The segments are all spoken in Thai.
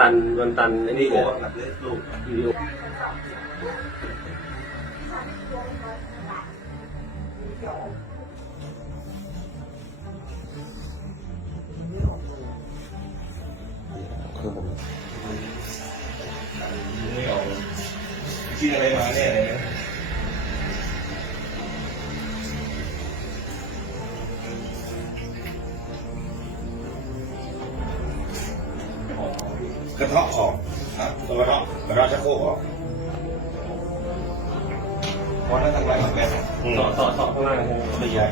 ตันไอ้นี่เลยลูกวิดีโอไม่ออกกินอะไรมาเนี่ยอะไรนะกระเทาะออกตัวกระเทาะชักโครกออกเพราะนั่นทำลายหมักแม่ต่อข้างล่างตัวใหญ่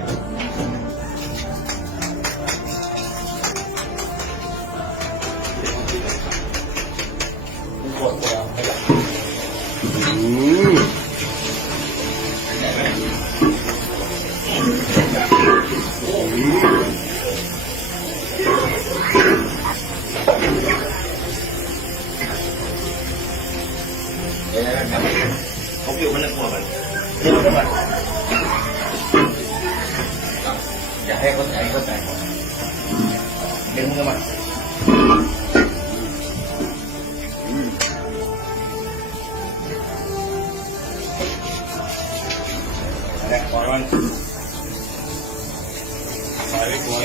ปวดตัวไม่หลับเขาอยู่มันจะกลัวมันอย่าให้เขาใจเลี้ยงมือมันแรกก่อนมันปล่อยไว้กลัว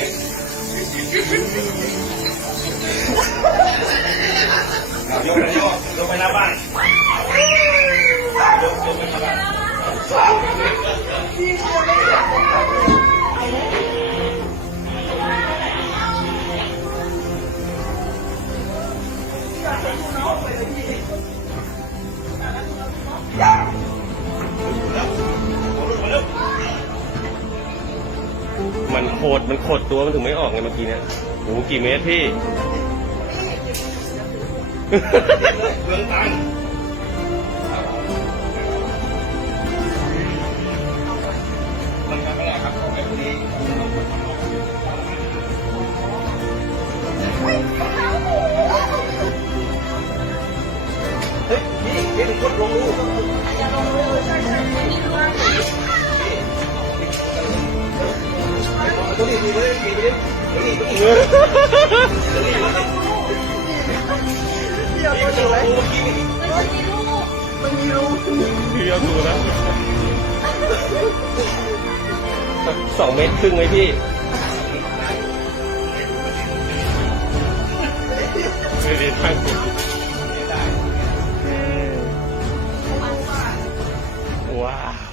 ยกไปหน้าบ้านยกไปหน้าบ้านมันขดตัวมันถึงไม่ออกไงเมื่อกี้เนี่ยโอ้กี่เมตรพี่เรื่องตังมันทำไม่ได้ครับของแบบนี้เฮ้ยนี่เดี๋ยวกดลงลูกอย่าลงลูกใช่นี่ดูว่าตัวนี้ดีเลยดีเลยเดี๋ยวตัวไหนมันมีรูพี่เอาดูนะ2 เมตรครึ่งไหมพี่ไม่ได้ตั้งว้าว